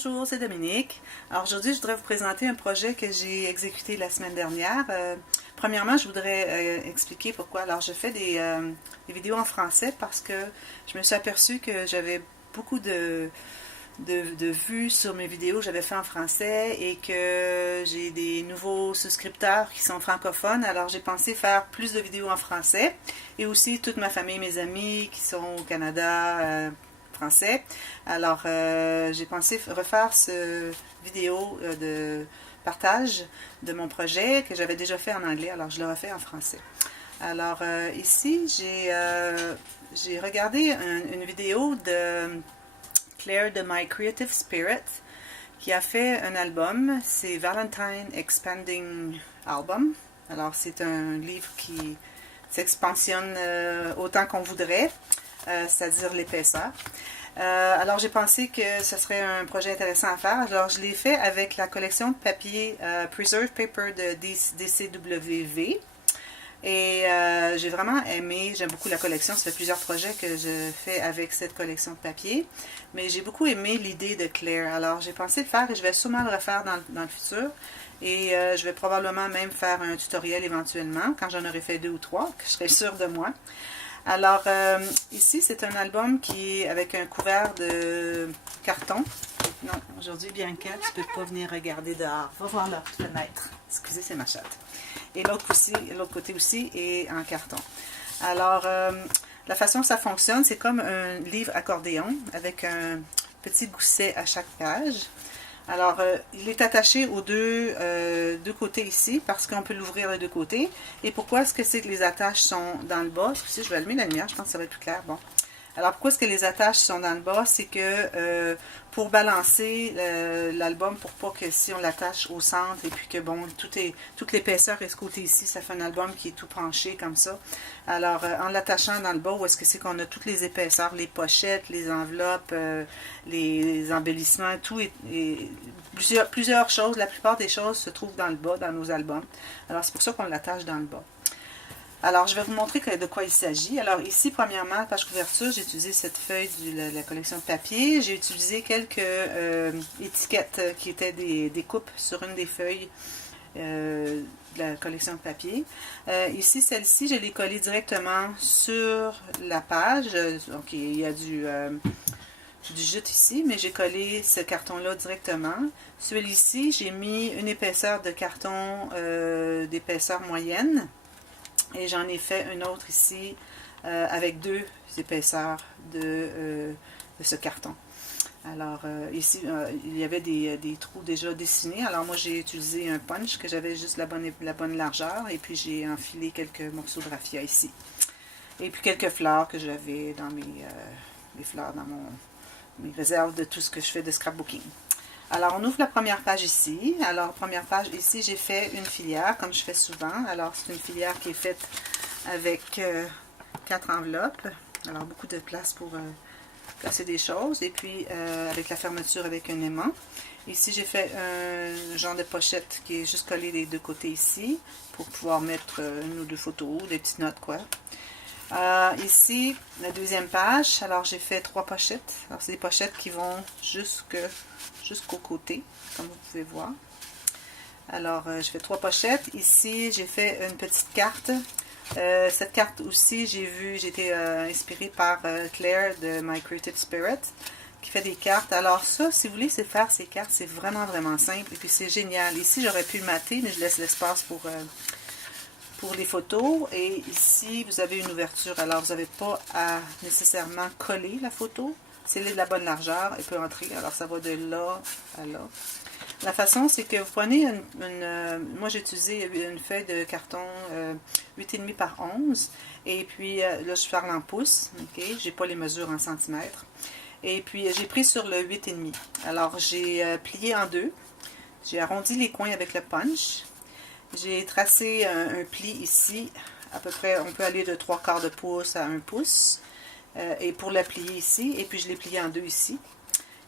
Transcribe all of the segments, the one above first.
Bonjour, c'est Dominique. Alors aujourd'hui, je voudrais vous présenter un projet que j'ai exécuté la semaine dernière. Premièrement, je voudrais expliquer pourquoi. Alors, je fais des vidéos en français parce que je me suis aperçue que j'avais beaucoup de vues sur mes vidéos que j'avais fait en français et que j'ai des nouveaux souscripteurs qui sont francophones. Alors, j'ai pensé faire plus de vidéos en français et aussi toute ma famille, mes amis qui sont au Canada, français. Alors, j'ai pensé refaire ce vidéo de partage de mon projet que j'avais déjà fait en anglais. Alors, je le refais en français. Alors, ici, j'ai regardé une vidéo de Claire de My Creative Spirit qui a fait un album. C'est Valentine Expanding Album. Alors, c'est un livre qui s'expansionne autant qu'on voudrait. C'est-à-dire l'épaisseur. Alors j'ai pensé que ce serait un projet intéressant à faire. Alors je l'ai fait avec la collection de papier Preserved Paper de DCWV. Et j'ai vraiment aimé, j'aime beaucoup la collection, ça fait plusieurs projets que je fais avec cette collection de papier. Mais j'ai beaucoup aimé l'idée de Claire. Alors j'ai pensé le faire et je vais sûrement le refaire dans le futur. Et je vais probablement même faire un tutoriel éventuellement, quand j'en aurai fait 2 ou 3, que je serai sûre de moi. Alors, ici, c'est un album qui est avec un couvert de carton. Non, aujourd'hui, Bianca, tu ne peux pas venir regarder dehors. Va voir la fenêtre. Excusez, c'est ma chatte. Et l'autre côté aussi est en carton. Alors, la façon que ça fonctionne, c'est comme un livre accordéon avec un petit gousset à chaque page. Alors, il est attaché aux deux côtés ici, parce qu'on peut l'ouvrir des deux côtés. Et pourquoi est-ce que c'est que les attaches sont dans le bas? Ici, je vais allumer la lumière, je pense que ça va être plus clair. Bon. Alors, pourquoi est-ce que les attaches sont dans le bas? C'est que pour balancer l'album, pour pas que si on l'attache au centre, et puis que, bon, toute l'épaisseur est ce côté ici, ça fait un album qui est tout penché comme ça. Alors, en l'attachant dans le bas, où est-ce que c'est qu'on a toutes les épaisseurs, les pochettes, les enveloppes, les embellissements, tout, et plusieurs choses, la plupart des choses se trouvent dans le bas, dans nos albums. Alors, c'est pour ça qu'on l'attache dans le bas. Alors, je vais vous montrer de quoi il s'agit. Alors, ici, premièrement, page couverture, j'ai utilisé cette feuille de la collection de papier. J'ai utilisé quelques étiquettes qui étaient des coupes sur une des feuilles de la collection de papier. Ici, celle-ci, je l'ai collée directement sur la page. Donc, il y a du jute ici, mais j'ai collé ce carton-là directement. Celui-ci, j'ai mis une épaisseur de carton d'épaisseur moyenne. Et j'en ai fait une autre ici avec 2 épaisseurs de ce carton. Alors ici, il y avait des trous déjà dessinés. Alors moi, j'ai utilisé un punch que j'avais juste la bonne largeur. Et puis j'ai enfilé quelques morceaux de raffia ici. Et puis quelques fleurs que j'avais dans mes fleurs dans mes réserves de tout ce que je fais de scrapbooking. Alors, on ouvre la première page ici. Alors, première page ici, j'ai fait une filière, comme je fais souvent. Alors, c'est une filière qui est faite avec 4 enveloppes. Alors, beaucoup de place pour placer des choses. Et puis, avec la fermeture avec un aimant. Ici, j'ai fait un genre de pochette qui est juste collé des deux côtés ici, pour pouvoir mettre une ou deux photos, des petites notes, quoi. Ici, la deuxième page. Alors, j'ai fait 3 pochettes. Alors, c'est des pochettes qui vont jusqu'au côté, comme vous pouvez voir. Alors, je fais 3 pochettes. Ici, j'ai fait une petite carte. Cette carte aussi, j'ai été inspirée par Claire de My Creative Spirit, qui fait des cartes. Alors ça, si vous voulez faire ces cartes, c'est vraiment, vraiment simple. Et puis, c'est génial. Ici, j'aurais pu le mater, mais je laisse l'espace pour les photos. Et ici, vous avez une ouverture. Alors, vous n'avez pas à nécessairement coller la photo. C'est de la bonne largeur, elle peut entrer, alors ça va de là à là. La façon, c'est que vous prenez moi j'ai utilisé une feuille de carton 8,5 par 11, et puis là je parle en pouces, ok, j'ai pas les mesures en centimètres. Et puis j'ai pris sur le 8,5. Alors j'ai plié en deux, j'ai arrondi les coins avec le punch, j'ai tracé un pli ici, à peu près, on peut aller de 3/4 de pouce à 1 pouce. Et pour la plier ici, et puis je l'ai plié en deux ici.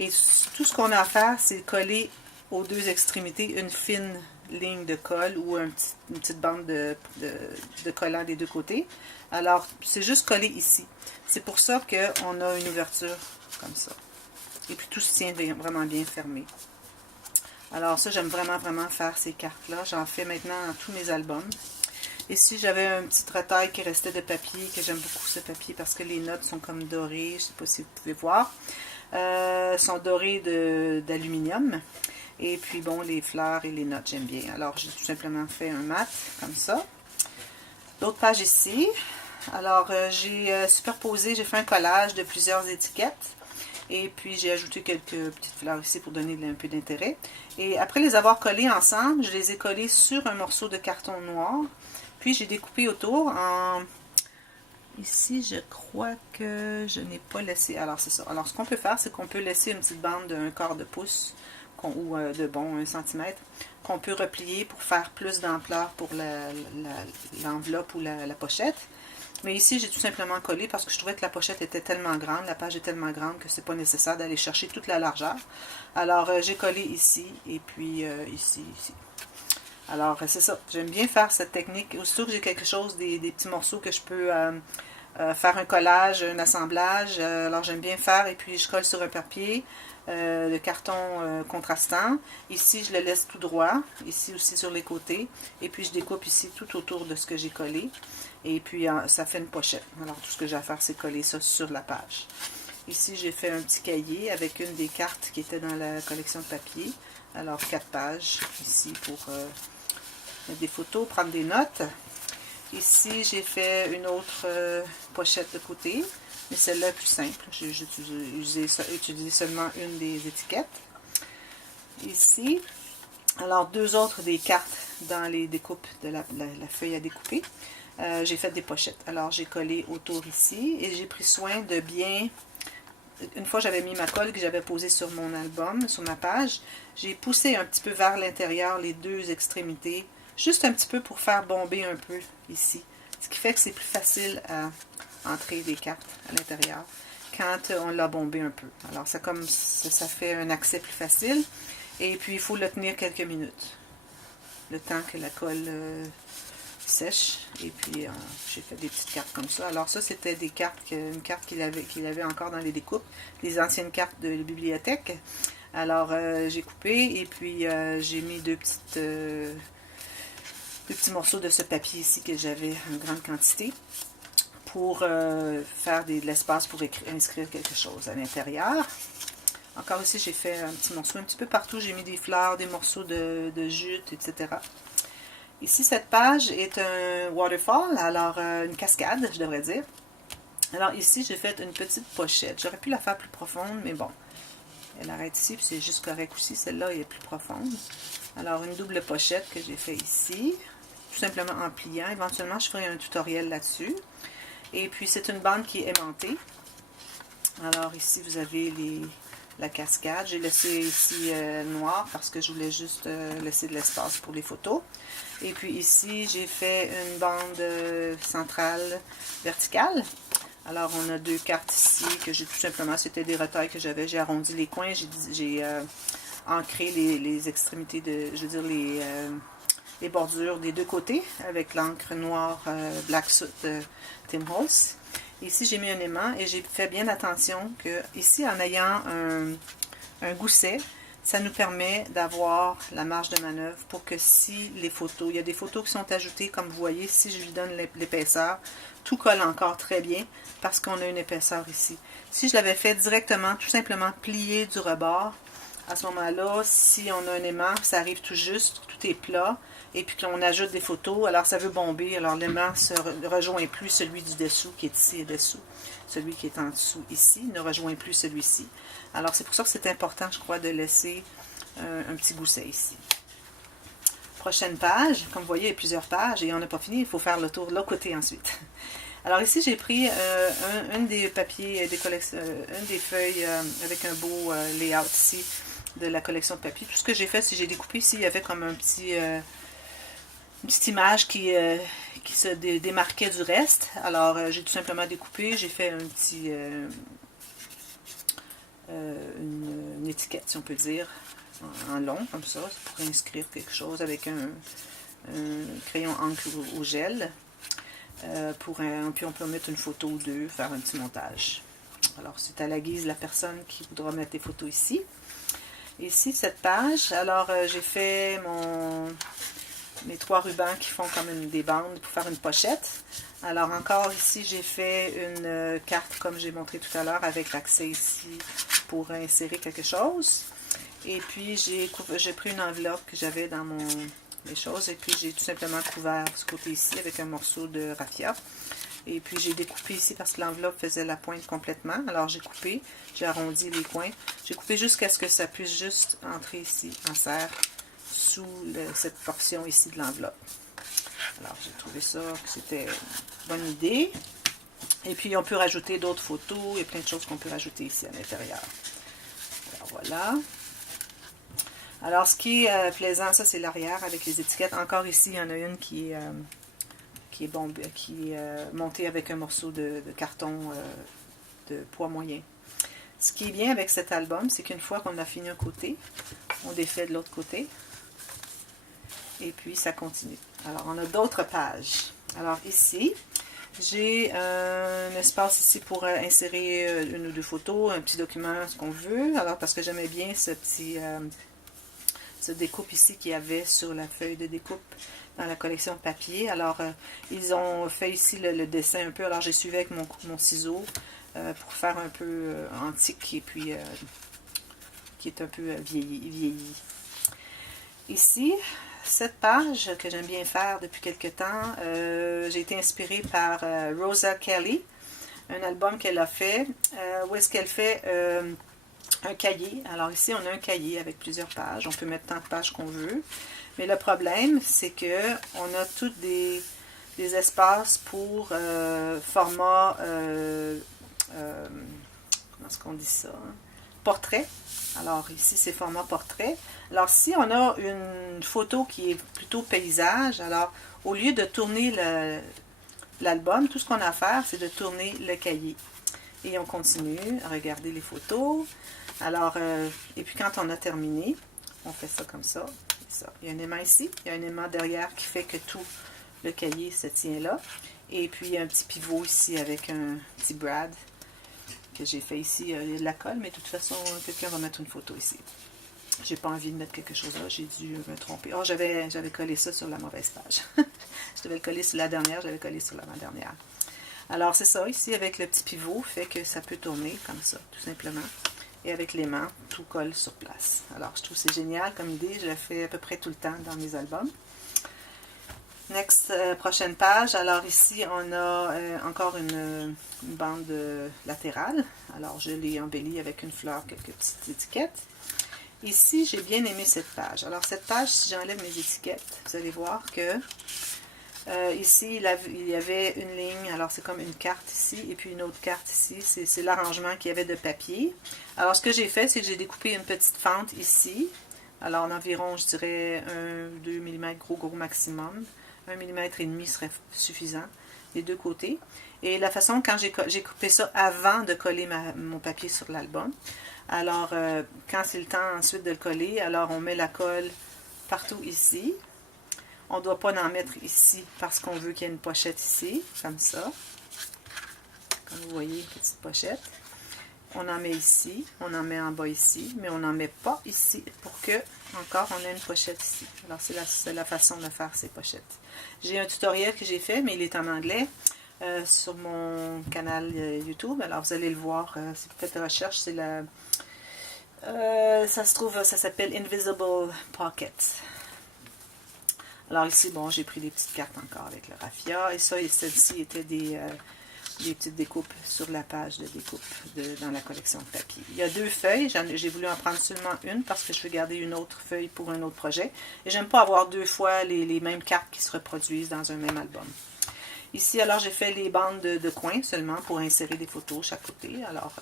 Et tout ce qu'on a à faire, c'est coller aux deux extrémités une fine ligne de colle ou une petite bande de collant des deux côtés. Alors, c'est juste coller ici. C'est pour ça qu'on a une ouverture comme ça. Et puis tout se tient vraiment bien fermé. Alors ça, j'aime vraiment faire ces cartes-là. J'en fais maintenant dans tous mes albums. Ici, j'avais un petit retail qui restait de papier, que j'aime beaucoup ce papier parce que les notes sont comme dorées. Je ne sais pas si vous pouvez voir. Sont dorées d'aluminium. Et puis bon, les fleurs et les notes, j'aime bien. Alors, j'ai tout simplement fait un mat, comme ça. L'autre page ici. Alors, j'ai superposé, j'ai fait un collage de plusieurs étiquettes. Et puis, j'ai ajouté quelques petites fleurs ici pour donner un peu d'intérêt. Et après les avoir collées ensemble, je les ai collées sur un morceau de carton noir. Puis, j'ai découpé autour en... Ici, je crois que je n'ai pas laissé... Alors, c'est ça. Alors, ce qu'on peut faire, c'est qu'on peut laisser une petite bande d'un quart de pouce ou de 1 centimètre qu'on peut replier pour faire plus d'ampleur pour l'enveloppe ou la pochette. Mais ici, j'ai tout simplement collé parce que je trouvais que la pochette était tellement grande, la page est tellement grande que c'est pas nécessaire d'aller chercher toute la largeur. Alors, j'ai collé ici et puis ici. Alors, c'est ça. J'aime bien faire cette technique. Aussitôt que j'ai quelque chose, des petits morceaux que je peux faire un collage, un assemblage. Alors, j'aime bien faire et puis je colle sur un papier. Le carton contrastant. Ici, je le laisse tout droit. Ici aussi sur les côtés. Et puis, je découpe ici tout autour de ce que j'ai collé. Et puis, ça fait une pochette. Alors, tout ce que j'ai à faire, c'est coller ça sur la page. Ici, j'ai fait un petit cahier avec une des cartes qui était dans la collection de papier. Alors, 4 pages ici pour mettre des photos, prendre des notes. Ici, j'ai fait une autre pochette de côté. Mais celle-là est plus simple. J'ai utilisé seulement une des étiquettes. Ici, alors 2 autres des cartes dans les découpes de la feuille à découper. J'ai fait des pochettes. Alors, j'ai collé autour ici et j'ai pris soin de bien... Une fois, j'avais mis ma colle que j'avais posée sur mon album, sur ma page. J'ai poussé un petit peu vers l'intérieur les 2 extrémités, juste un petit peu pour faire bomber un peu ici. Ce qui fait que c'est plus facile à entrer les cartes à l'intérieur quand on l'a bombé un peu. Alors, ça fait un accès plus facile. Et puis, il faut le tenir quelques minutes. Le temps que la colle sèche. Et puis, j'ai fait des petites cartes comme ça. Alors, ça, c'était des cartes, une carte qu'il avait encore dans les découpes. Les anciennes cartes de la bibliothèque. Alors, j'ai coupé et puis j'ai mis 2 petits morceaux de ce papier ici que j'avais en grande quantité pour faire de l'espace pour inscrire quelque chose à l'intérieur. Encore ici, j'ai fait un petit morceau un petit peu partout. J'ai mis des fleurs, des morceaux de jute, etc. Ici, cette page est un waterfall, alors une cascade, je devrais dire. Alors ici, j'ai fait une petite pochette. J'aurais pu la faire plus profonde, mais bon. Elle arrête ici, puis c'est juste correct aussi. Celle-là est plus profonde. Alors, une double pochette que j'ai fait ici. Tout simplement en pliant. Éventuellement, je ferai un tutoriel là-dessus. Et puis, c'est une bande qui est aimantée. Alors, ici, vous avez la cascade. J'ai laissé ici noir parce que je voulais juste laisser de l'espace pour les photos. Et puis, ici, j'ai fait une bande centrale verticale. Alors, on a 2 cartes ici que j'ai tout simplement, c'était des retails que j'avais. J'ai arrondi les coins. J'ai ancré les extrémités je veux dire, les bordures des 2 côtés avec l'encre noire Black Soot Tim Holtz. Ici, j'ai mis un aimant et j'ai fait bien attention que ici, en ayant un gousset, ça nous permet d'avoir la marge de manœuvre pour que si les photos, il y a des photos qui sont ajoutées, comme vous voyez, si je lui donne l'épaisseur, tout colle encore très bien parce qu'on a une épaisseur ici. Si je l'avais fait directement, tout simplement plié du rebord, à ce moment-là, si on a un aimant, ça arrive tout juste, tout est plat, et puis qu'on ajoute des photos, alors ça veut bomber, alors l'aimant ne rejoint plus celui du dessous qui est ici et dessous. Celui qui est en dessous ici ne rejoint plus celui-ci. Alors c'est pour ça que c'est important, je crois, de laisser un petit gousset ici. Prochaine page, comme vous voyez, il y a plusieurs pages et on n'a pas fini, il faut faire le tour de l'autre côté ensuite. Alors ici, j'ai pris un des papiers, une des feuilles avec un beau layout ici de la collection de papier. Tout ce que j'ai fait, c'est que j'ai découpé ici, il y avait comme une petite image qui se démarquait du reste. Alors, j'ai tout simplement découpé, j'ai fait un petit une étiquette, si on peut dire, en long, comme ça, pour inscrire quelque chose avec un crayon encre au gel. Puis on peut mettre une photo ou 2, faire un petit montage. Alors, c'est à la guise de la personne qui voudra mettre des photos ici. Ici, cette page, alors j'ai fait mes 3 rubans qui font comme des bandes pour faire une pochette. Alors encore ici, j'ai fait une carte comme j'ai montré tout à l'heure avec l'accès ici pour insérer quelque chose. Et puis j'ai pris une enveloppe que j'avais dans les choses et puis j'ai tout simplement couvert ce côté ici avec un morceau de raffia. Et puis j'ai découpé ici parce que l'enveloppe faisait la pointe complètement. Alors j'ai coupé, j'ai arrondi les coins. J'ai coupé jusqu'à ce que ça puisse juste entrer ici en serre sous cette portion ici de l'enveloppe. Alors j'ai trouvé ça que c'était une bonne idée. Et puis on peut rajouter d'autres photos. Il y a plein de choses qu'on peut rajouter ici à l'intérieur. Alors voilà. Alors ce qui est plaisant, ça c'est l'arrière avec les étiquettes. Encore ici, il y en a une qui est montée avec un morceau de carton de poids moyen. Ce qui est bien avec cet album, c'est qu'une fois qu'on a fini un côté, on défait de l'autre côté. Et puis ça continue. Alors on a d'autres pages. Alors ici, j'ai un espace ici pour insérer une ou deux photos, un petit document, ce qu'on veut. Alors parce que j'aimais bien ce découpe ici qu'il y avait sur la feuille de découpe dans la collection papier. Alors ils ont fait ici le dessin un peu. Alors j'ai suivi avec mon ciseau pour faire un peu antique et puis qui est un peu vieilli. Ici, cette page que j'aime bien faire depuis quelque temps, j'ai été inspirée par Rosa Kelly, un album qu'elle a fait, où est-ce qu'elle fait un cahier. Alors ici, on a un cahier avec plusieurs pages. On peut mettre tant de pages qu'on veut. Mais le problème, c'est que on a tous des espaces pour format, comment est-ce qu'on dit ça? Portrait. Alors ici, c'est format portrait. Alors si on a une photo qui est plutôt paysage, alors au lieu de tourner l'album, tout ce qu'on a à faire, c'est de tourner le cahier. Et on continue à regarder les photos. Alors, et puis quand on a terminé, on fait ça comme ça. Il y a un aimant ici, il y a un aimant derrière qui fait que tout le cahier se tient là. Et puis il y a un petit pivot ici avec un petit brad que j'ai fait ici. Il y a de la colle, mais de toute façon, quelqu'un va mettre une photo ici. J'ai pas envie de mettre quelque chose là, j'ai dû me tromper. Oh, j'avais collé ça sur la mauvaise page. Je devais le coller sur la dernière, j'avais collé sur l'avant-dernière. Alors c'est ça, ici avec le petit pivot, fait que ça peut tourner comme ça, tout simplement. Et avec l'aimant, tout colle sur place. Alors je trouve que c'est génial comme idée, je le fais à peu près tout le temps dans mes albums. Next, prochaine page. Alors ici, on a encore une bande latérale. Alors je l'ai embellie avec une fleur, quelques petites étiquettes. Ici, j'ai bien aimé cette page. Alors cette page, si j'enlève mes étiquettes, vous allez voir que ici, il y avait une ligne. Alors c'est comme une carte ici et puis une autre carte ici. C'est l'arrangement qu'il y avait de papier. Alors ce que j'ai fait, c'est que j'ai découpé une petite fente ici. Alors environ, je dirais, 2 mm gros maximum. 1,5 mm serait suffisant, les deux côtés. Et la façon, quand j'ai coupé ça avant de coller mon papier sur l'album, alors quand c'est le temps ensuite de le coller, alors on met la colle partout ici. On ne doit pas en mettre ici parce qu'on veut qu'il y ait une pochette ici, comme ça. Comme vous voyez, petite pochette. On en met ici, on en met en bas ici, mais on n'en met pas ici pour que, encore, on ait une pochette ici. Alors, c'est la façon de faire ces pochettes. J'ai un tutoriel que j'ai fait, mais il est en anglais, sur mon canal YouTube. Alors, vous allez le voir, si vous faites des recherches, c'est la... ça s'appelle Invisible Pocket. Alors ici, bon, j'ai pris des petites cartes encore avec le raffia, et ça, et celle-ci étaient des petites découpes sur la page de découpe dans la collection de papier. Il y a 2 feuilles, j'ai voulu en prendre seulement une parce que je veux garder une autre feuille pour un autre projet. Et j'aime pas avoir 2 fois les mêmes cartes qui se reproduisent dans un même album. Ici, alors, j'ai fait les bandes de coins seulement pour insérer des photos chaque côté. Alors,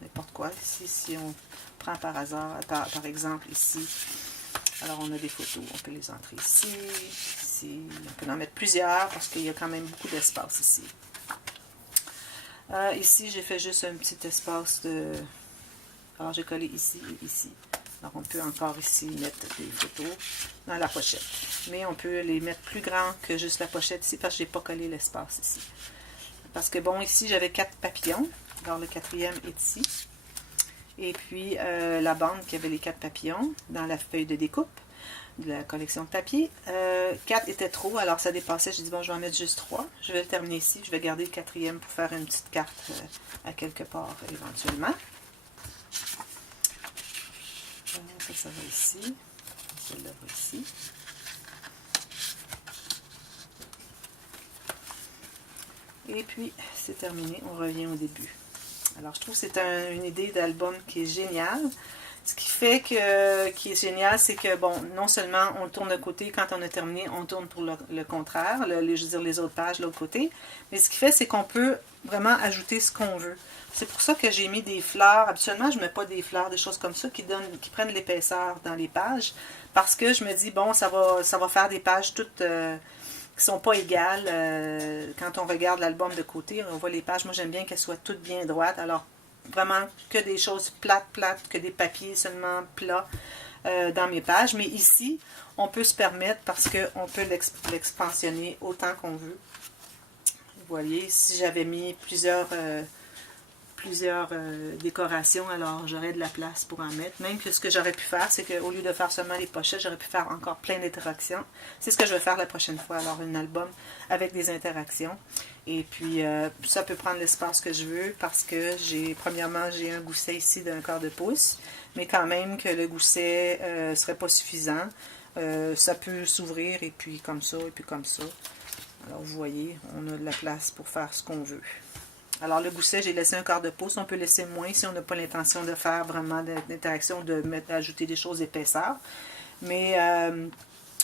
n'importe quoi. Ici, si on prend par hasard, par exemple, ici, alors on a des photos. On peut les entrer ici, ici. On peut en mettre plusieurs parce qu'il y a quand même beaucoup d'espace ici. Ici, j'ai fait juste un petit espace de... Alors, j'ai collé ici et ici. Alors, on peut encore ici mettre des photos dans la pochette. Mais on peut les mettre plus grands que juste la pochette ici parce que je n'ai pas collé l'espace ici. Parce que, bon, ici, j'avais 4 papillons. Alors le 4e est ici. Et puis la bande qui avait les 4 papillons dans la feuille de découpe de la collection de papier. 4 était trop, alors ça dépassait. J'ai dit, bon, je vais en mettre juste 3. Je vais le terminer ici. Je vais garder le 4e pour faire une petite carte à quelque part éventuellement. Ça va ici. Celle-là va ici. Et puis, c'est terminé. On revient au début. Alors, je trouve que c'est une idée d'album qui est géniale. Ce qui fait que, qui est génial, c'est que, bon, non seulement on tourne de côté, quand on a terminé, on tourne pour le contraire, je veux dire les autres pages de l'autre côté, mais ce qui fait, c'est qu'on peut vraiment ajouter ce qu'on veut. C'est pour ça que j'ai mis des fleurs. Habituellement, je ne mets pas des fleurs, des choses comme ça, qui prennent l'épaisseur dans les pages, parce que je me dis, bon, ça va faire des pages toutes qui ne sont pas égales. Quand on regarde l'album de côté, on voit les pages, moi j'aime bien qu'elles soient toutes bien droites, alors vraiment que des choses plates, que des papiers seulement plats dans mes pages. Mais ici, on peut se permettre parce qu'on peut l'expansionner autant qu'on veut. Vous voyez, si j'avais mis plusieurs décorations, alors j'aurais de la place pour en mettre. Même que ce que j'aurais pu faire, c'est qu'au lieu de faire seulement les pochettes, j'aurais pu faire encore plein d'interactions. C'est ce que je vais faire la prochaine fois, alors un album avec des interactions. Et puis, ça peut prendre l'espace que je veux parce que premièrement, j'ai un gousset ici d'un quart de pouce, mais quand même que le gousset ne serait pas suffisant. Ça peut s'ouvrir et puis comme ça, et puis comme ça. Alors, vous voyez, on a de la place pour faire ce qu'on veut. Alors, le gousset, j'ai laissé un quart de pouce. On peut laisser moins si on n'a pas l'intention de faire vraiment d'interaction, d'ajouter des choses d'épaisseur. Mais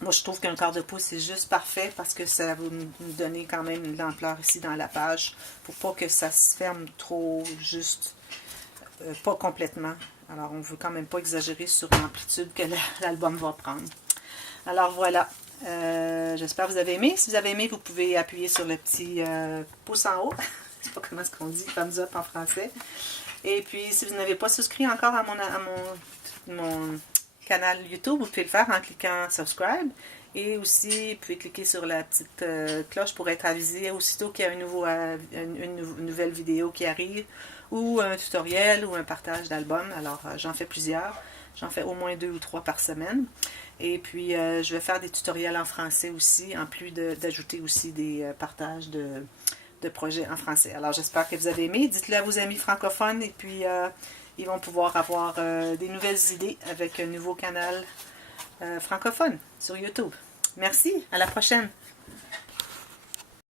moi, je trouve qu'un quart de pouce, c'est juste parfait parce que ça va nous donner quand même de l'ampleur ici dans la page pour pas que ça se ferme trop, juste pas complètement. Alors, on ne veut quand même pas exagérer sur l'amplitude que l'album va prendre. Alors, voilà. J'espère que vous avez aimé. Si vous avez aimé, vous pouvez appuyer sur le petit pouce en haut. Je ne sais pas comment est-ce qu'on dit, thumbs up en français. Et puis, si vous n'avez pas souscrit encore à mon canal YouTube, vous pouvez le faire en cliquant subscribe. Et aussi, vous pouvez cliquer sur la petite cloche pour être avisé aussitôt qu'il y a une nouvelle vidéo qui arrive, ou un tutoriel, ou un partage d'album. Alors, j'en fais plusieurs. J'en fais au moins 2 ou 3 par semaine. Et puis, je vais faire des tutoriels en français aussi, en plus d'ajouter aussi des partages de projets en français. Alors, j'espère que vous avez aimé. Dites-le à vos amis francophones et puis ils vont pouvoir avoir des nouvelles idées avec un nouveau canal francophone sur YouTube. Merci, à la prochaine!